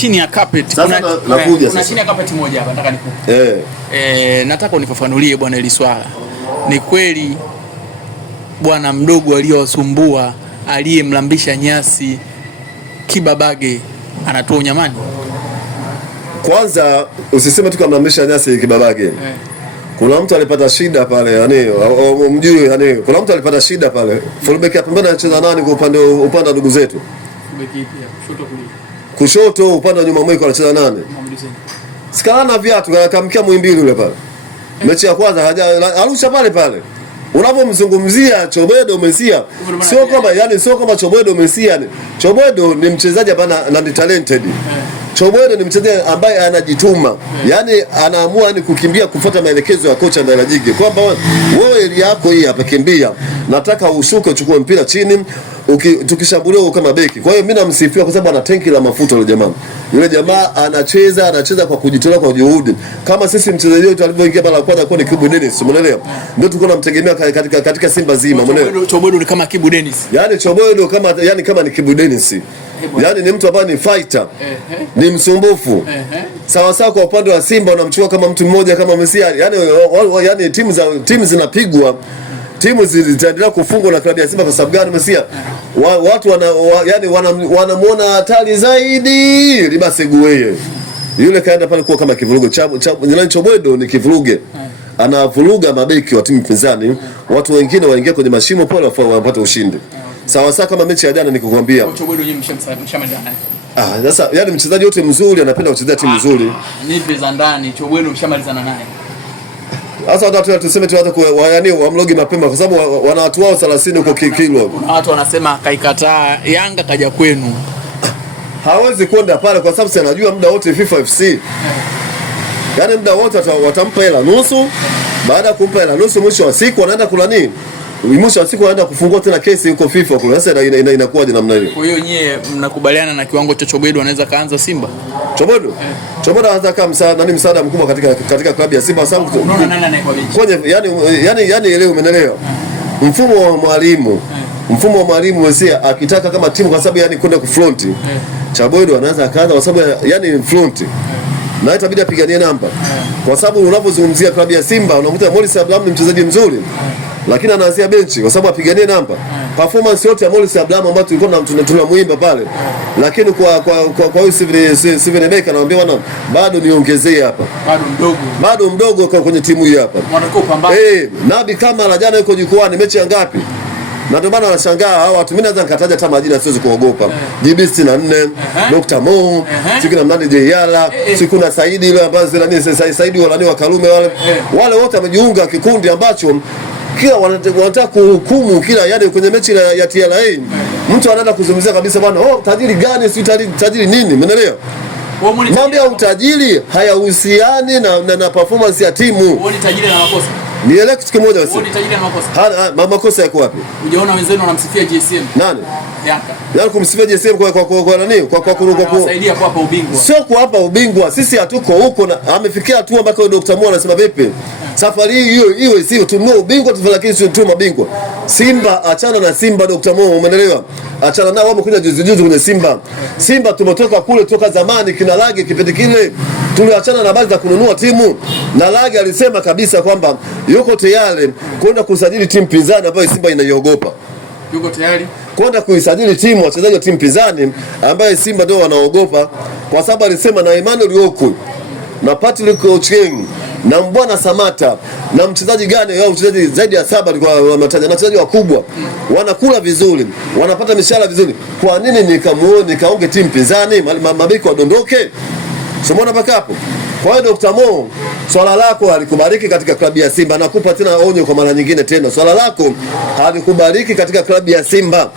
chini ya carpet. Kuna chini ya carpet moja hapa nataka nikupe. Nataka unifafanulie bwana hili swala. Ni kweli bwana mdogo aliyowasumbua aliyemlambisha nyasi Kibabage anatoa unyamani? Kwanza usiseme tu kamlambisha nyasi Kibabage. Kuna mtu alipata shida pale, yani umjui, yani kuna mtu alipata shida pale. Fullback hapa mbona anacheza nani kwa upande wa ndugu zetu? Fullback pia kushoto kulia. Kushoto upande wa nyuma mwiko anacheza nani? Sikana viatu akamkia Muhimbili yule pale. Mechi ya kwanza arusha pale. Unapomzungumzia Chobedo Mesia, sio kama Chobedo Mesia. Chobedo ni mchezaji hapana, ni talented. Chobedo ni mchezaji ambaye anajituma. Yani anaamua ni kukimbia kufuata maelekezo ya kocha Ndayiragije. Kwamba wewe ile yako hii hapa kimbia. Nataka ushuke uchukue mpira chini. Tukishambulia kama beki. Kwa hiyo mimi namsifia kwa sababu ana tanki la mafuta yule jamaa. Yule jamaa anacheza kwa kujitolea, kwa juhudi. Kama sisi mchezaji wetu alivyoingia mara ya kwanza kwa ni Kibu Dennis, umeelewa? Ndio tulikuwa tunamtegemea katika Simba zima, umeelewa? Chobedo ni kama Kibu Dennis. Yaani Chobedo kama ni Kibu Dennis. Yaani ni mtu ambaye ni fighter. Ni msumbufu. Sawa kwa upande wa Simba unamchukua kama mtu mmoja kama Mesia. Yaani timu zinapigwa. Timu zitaendelea kufungwa na klabu ya Simba kwa sababu gani Mesia? Watu wanamuona hatari zaidi Libase Gueye. Yule kaenda pale kuwa kama kivurugo. Chobedo ni kivuruge. Anavuruga mabeki wa timu pinzani. Watu wengine waingia kwenye mashimo pale wapate ushindi. Sawa kama mechi ya jana nikukwambia. Chobedo yeye mshamalizana. Sasa yani mchezaji yote mzuri anapenda kuchezea timu nzuri. Nipe za ndani Chobedo mshamalizana naye. Sasa watu tuseme tu hata wamlogi mapema kwa sababu wana watu wao 30 huko Kikilo. Kuna watu wanasema kaikataa Yanga kaja kwenu. Hawezi kwenda pale kwa sababu anajua muda wote FIFA FC. Yaani muda wote watampa hela nusu. Baada ya kumpa hela nusu mwisho wa siku wanaenda kula nini? Mwisho wa siku wanaenda kufungua tena kesi huko FIFA kule. Sasa inakuwaje namna hiyo? Kwa hiyo nyie mnakubaliana na kiwango cha Chobedo anaweza kaanza Simba? Chobedo? Chobedo anaweza kama msaada mkubwa katika klabu ya Simba sababu unaona nani anayekwambia? Kwenye yani leo umeelewa? Mfumo wa mwalimu Mesia akitaka kama timu kwa sababu yani kwenda kufront. Chobedo anaweza akaanza kwa sababu yani front. Na itabidi apiganie namba. Kwa sababu unapozungumzia klabu ya Simba unakuta Morris Abraham ni mchezaji mzuri. Lakini anaanzia benchi kwa sababu apiganie namba. Performance yote ya Morris Abraham ambayo tulikuwa tunamuimba pale. Lakini kwa huyu Steven Beka anawaambia bwana bado niongezee hapa. Bado mdogo kwenye timu hii hapa. Nabi kama la jana yuko jukwani mechi ya ngapi? Na ndio maana wanashangaa hao watu. Mimi naweza nikataja hata majina siwezi kuogopa. GB 64, Dr. Mo, siku na Mnandi Jeyala, siku na Saidi ile ambazo Saidi wala wa Karume wale wote wamejiunga kikundi ambacho kila wanataka kuhukumu kila yani kwenye mechi ya TRA mtu anaenda kuzungumzia kabisa bwana tajiri gani si tajiri nini umeelewa? Mambo ya utajiri hayahusiani na performance ya timu. Wao ni tajiri na makosa. Ni kitu kimoja basi. Wao ni tajiri na makosa. Makosa yako wapi? Hujaona wenzenu wanamsifia GSM? Nani? Yanga. Yaani kumsifia GSM kwa nani? Kwa kusaidia kuwapa ubingwa. Sio kuwapa ubingwa. Sisi hatuko huko na amefikia hatua mpaka Dr. Mo anasema vipi? Safari hiyo sio tununue ubingwa lakini sio tu mabingwa. Simba achana na Simba Dr. Mo umeelewa? Achana nao wamekuja juzi kwenye Simba. Simba tumetoka kule toka zamani kina Lage kipindi kile. Tuliachana na habari za kununua timu na Lage alisema kabisa kwamba yuko tayari kwenda kusajili timu pinzani ambayo Simba inaiogopa. Yuko tayari kwenda kuisajili timu wachezaji wa timu pinzani ambaye Simba ndio wanaogopa kwa sababu alisema na Emmanuel Okwi na Patrick Ochieng na Mbwana Samata na mchezaji gani au mchezaji zaidi ya 7 alikuwa wametaja na wachezaji wakubwa wanakula vizuri wanapata mishahara vizuri. Kwa nini nikaonge timu pinzani mabeki wadondoke? Simona mpaka hapo. Kwa hiyo Dr. Mo swala lako halikubariki katika klabu ya Simba. Nakupa tena onyo kwa mara nyingine tena. Swala lako halikubariki katika klabu ya Simba.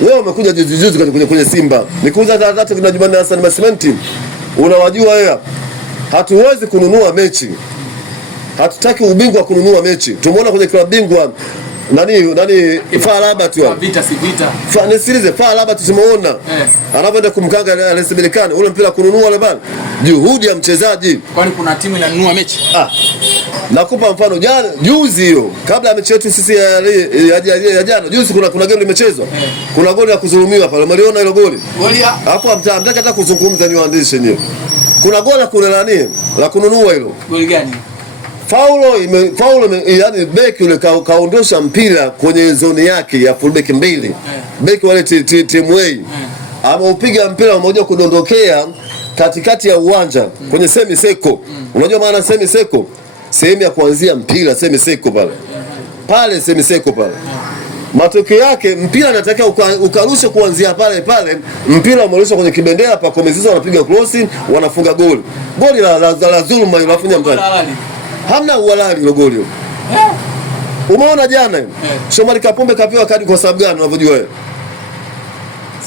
Wewe umekuja juzi kwenye Simba. Nikuuza hata kuna Jumani Hassan Masimenti. Unawajua wewe. Hatuwezi kununua mechi. Hatutaki ubingwa kununua mechi. Tumeona kwenye klabu bingwa nani Faraba tu. Vita si vita. Nisilize Faraba tusimuona. Anapoenda kumkanga Alesibilikani ule mpira kununua wale bana. Juhudi ya mchezaji. Kwani kuna timu inanunua mechi? Nakupa mfano juzi hiyo kabla ya mechi yetu sisi ya jana juzi kuna goli limechezwa. Kuna goli la kudhulumiwa pale. Umeona hilo goli? Goli hapo amtaka hata kuzungumza ni waandishi wenyewe. Kuna goli la kuna nani? La kununua hilo. Goli gani? Faulo yani beki yule kaondosha mpira kwenye zoni yake ya fullback mbili. Beki wale timu A. Ameupiga mpira mmoja kudondokea katikati ya uwanja kwenye semi seko. Unajua maana semi seko? Sehemu ya kuanzia mpira semi seko pale. Pale semi seko pale. Matokeo yake mpira anataka ukarusha kuanzia pale mpira umerushwa kwenye kibendera pa Komezizo wanapiga cross wanafunga goli. Goli la dhuluma ile afanya mtani. Hamna uhalali ile goli hiyo. Umeona jana hiyo? Shomari Kapombe kapewa kadi kwa sababu gani unavyojua wewe?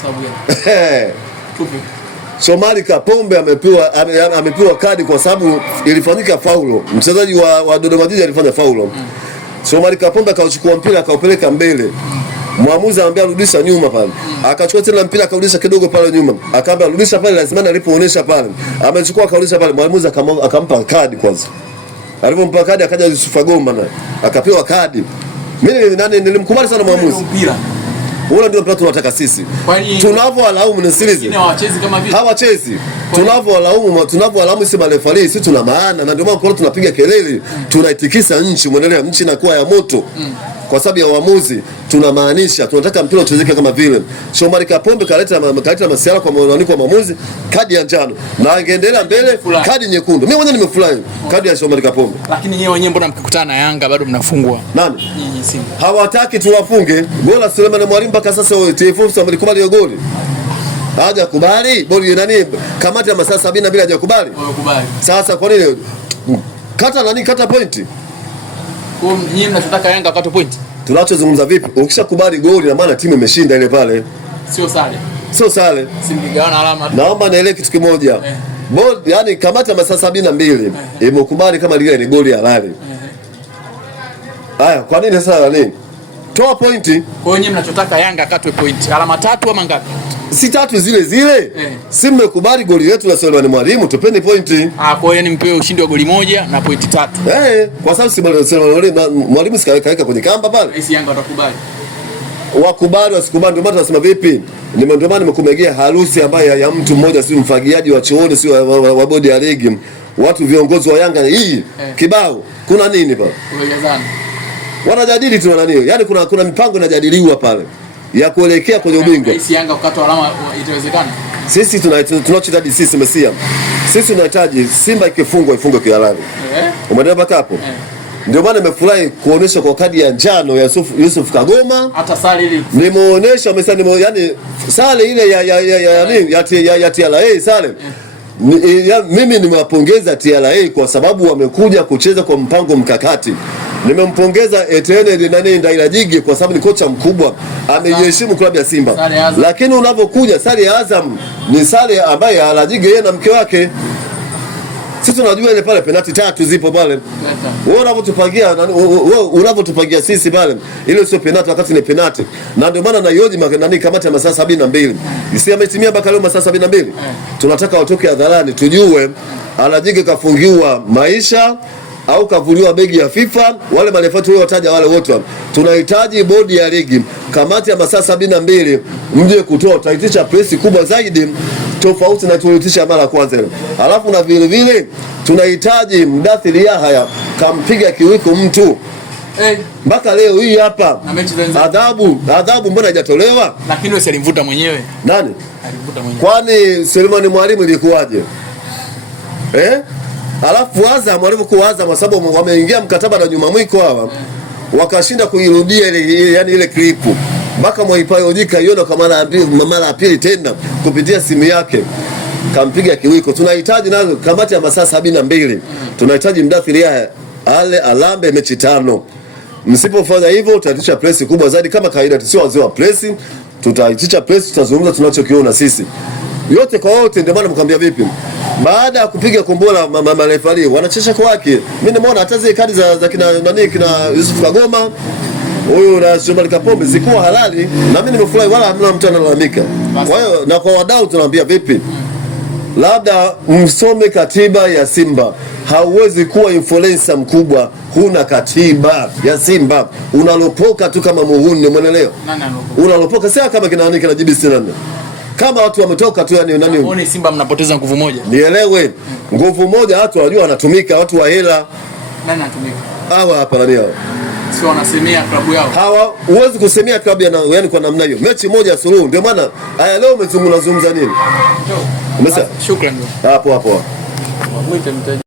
Sababu gani? Tupi. Shomari Kapombe amepewa kadi kwa sababu ilifanyika faulo. Mchezaji wa Dodoma Jiji alifanya faulo. Shomari Kapombe akachukua mpira akaupeleka mbele. Mwamuzi anamwambia rudisha nyuma pale. Akachukua tena mpira akarudisha kidogo pale nyuma. Akaambia rudisha pale lazima alipoonesha pale. Amechukua akarudisha pale. Mwamuzi akampa kadi kwanza. Alipompa kadi akaja Yusufa Gomba naye. Akapewa kadi. Mimi nilimkubali sana mwamuzi. Wala ndio mpira tunataka sisi. Tunavyowalaumu ni sisi. Hawachezi. Tunavyowalaumu si marefali, sisi tuna maana na ndio maana tunapiga kelele, tunaitikisa nchi, muendelea nchi inakuwa ya moto. Kwa sababu ya uamuzi tunamaanisha tunataka mpira uchezeke kama vile. Shomari Kapombe kaleta masuala kwa mwananiko wa maamuzi, kadi ya njano. Na angeendelea mbele kadi nyekundu. Mimi mwenyewe nimefurahi kadi ya Shomari Kapombe. Lakini nyewe wenyewe mbona mkikutana na Yanga bado mnafungwa? Nani? Nyinyi Simba. Hawataki tuwafunge. Gola Suleiman Mwalimu mpaka sasa TFF wamelikubali hiyo goli. Haja kubali bodi nani kamati ya masaa 72 hajakubali. Wamekubali. Sasa kwa nini kata pointi? Kwa nyinyi mnataka Yanga kata pointi? Tunachozungumza vipi? Ukishakubali goli na maana timu imeshinda ile pale. Sio sare. Simgawana alama. Naomba nielewe kitu kimoja. Bodi yani kamati ya masaa 72 imekubali kama lile ni goli halali. Haya, kwa nini sasa nini? Toa pointi. Kwa hiyo nyinyi mnachotaka Yanga akatwe pointi. Alama 3 ama ngapi? Si 3 zile. Si mmekubali goli letu la Suleiman Mwalimu, tupeni pointi. Kwa hiyo nimpewe ushindi wa goli 1 na pointi 3. Kwa sababu Suleiman Mwalimu sikaweka kwenye kamba pale. Sisi Yanga watakubali. Wakubali wasikubali ndio maana tunasema vipi? Ndio maana nimekumegea harusi ambayo ya mtu mmoja si mfagiaji wa chooni si wa bodi ya ligi. Watu viongozi wa Yanga hii kibao. Kuna nini pale? Unajazana. Wanajadili tu nani? Yaani kuna mipango inajadiliwa pale ya kuelekea kwenye ubingwa. Sisi Yanga ukatoa alama itawezekana? Sisi tunachohitaji sisi Mesia. Sisi tunahitaji Simba ikifungwa ifungwe kihalali. Umeelewa mpaka hapo? Ndio maana nimefurahi kuonesha kwa kadi ya njano ya Yusuf Kagoma. Hata sare ile. Nimeonesha yani sare ile ya TRA sare. Mimi nimewapongeza TRA kwa sababu wamekuja kucheza kwa mpango mkakati. Nimempongeza Etienne nani Ndairajigi kwa sababu ni kocha mkubwa, ameheshimu klabu ya Simba. Lakini unapokuja sare ya Azam ni sare ambaye Alajigi yeye na mke wake. Sisi tunajua ile pale penalti 3 zipo pale. Wewe unavyotupangia sisi pale ile sio penalti wakati ni penalti. Na ndio maana naioji nani kamati ya masaa 72. Isi ametimia mpaka leo masaa 72. Tunataka watoke hadharani tujue Alajigi kafungiwa maisha au kavuliwa begi ya FIFA. Wale marefa tuliotaja wale wote tunahitaji bodi ya ligi, kamati ya masaa 72 mje kutoa, tutaitisha press kubwa zaidi tofauti na tulitisha mara kwanza ile. Alafu na vile vile tunahitaji Mdathiri Yahya kampiga kiwiko mtu mpaka leo hii hapa adhabu mbona haijatolewa? Lakini wewe alimvuta mwenyewe. Nani alimvuta mwenyewe? Kwani Suleiman Mwalimu ilikuwaje? Alafu Azam walivyokuwa Azam kwa sababu wameingia mkataba na nyuma mwiko hawa wakashinda kuirudia ile clip mpaka Mwaipayojika iona kama mara ya pili tena kupitia simu yake kampiga kiwiko. Tunahitaji nazo kamati ya masaa 72. Tunahitaji Mdathiri Yahya alambe mechi 5. Msipofanya hivyo tutaitisha press kubwa zaidi kama kawaida. Sio wazee wa press, tutaitisha press, tutazungumza tunachokiona sisi. Yote kwa wote ndio maana mkwambia vipi? Baada ya kupiga kombola marefali wanachesha kwa wake. Mimi nimeona hata zile kadi za kina Yusuf Kagoma huyu na Shomari Kapombe zikuwa halali na mimi nimefurahi wala hamna mtu analalamika. Kwa hiyo na kwa wadau tunawaambia vipi? Labda msome katiba ya Simba. Hauwezi kuwa influencer mkubwa huna katiba ya Simba. Unalopoka tu kama muhuni, umeelewa? Unalopoka sasa kama kina GBC nani? Kama watu wametoka tu yani nani? Unaona Simba mnapoteza nguvu moja. Nielewe. Nguvu moja watu wanajua wanatumika, watu wa hela. Nani anatumika? Hawa hapa nani hao? Sio wanasemea klabu yao. Hawa huwezi kusemea klabu yani kwa namna hiyo. Mechi moja suluhu. Ndio maana haya leo umezungumza nini? Umesema? Shukrani. Hapo.